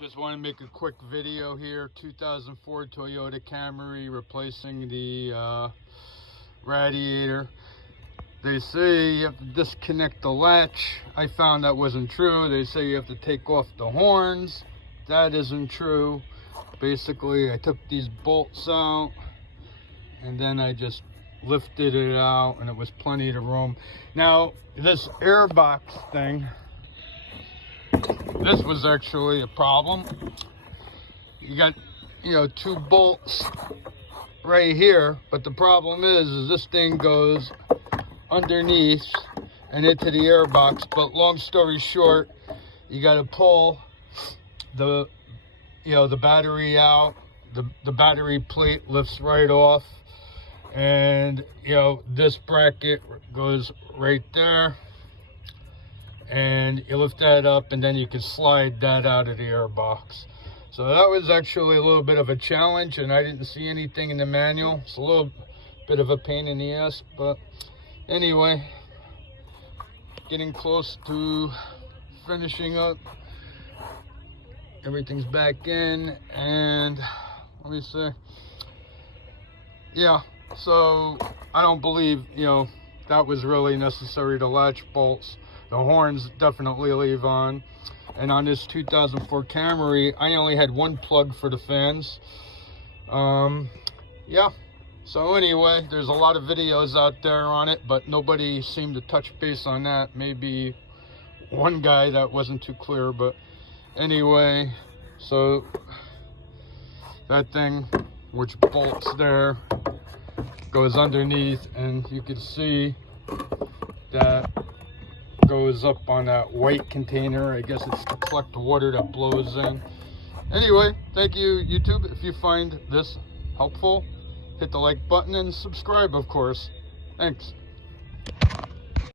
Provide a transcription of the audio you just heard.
Just want to make a quick video here. 2004 Toyota Camry replacing the radiator. They say you have to disconnect the latch. I found that wasn't true. They say you have to take off the horns. That isn't true. Basically, I took these bolts out and then I just lifted it out and it was plenty of room. Now, this airbox thing, this was actually a problem. You got, two bolts right here, but the problem is this thing goes underneath and into the airbox. But long story short, you got to pull the the battery out. The battery plate lifts right off, and this bracket goes right there, and you lift that up and then you can slide that out of the airbox. So that was actually a little bit of a challenge, and I didn't see anything in the manual. It's a little bit of a pain in the ass, but anyway, getting close to finishing up. Everything's back in, and let me see. Yeah, so I don't believe that was really necessary. The latch bolts, the horns definitely leave on. And on this 2004 Camry, I only had one plug for the fans. Yeah, so anyway, there's a lot of videos out there on it, but nobody seemed to touch base on that. Maybe one guy that wasn't too clear, but anyway, so that thing, which bolts there, goes underneath, and you can see that goes up on that white container. I guess it's to collect the water that blows in. Anyway, thank you, YouTube. If you find this helpful, hit the like button and subscribe, of course. Thanks.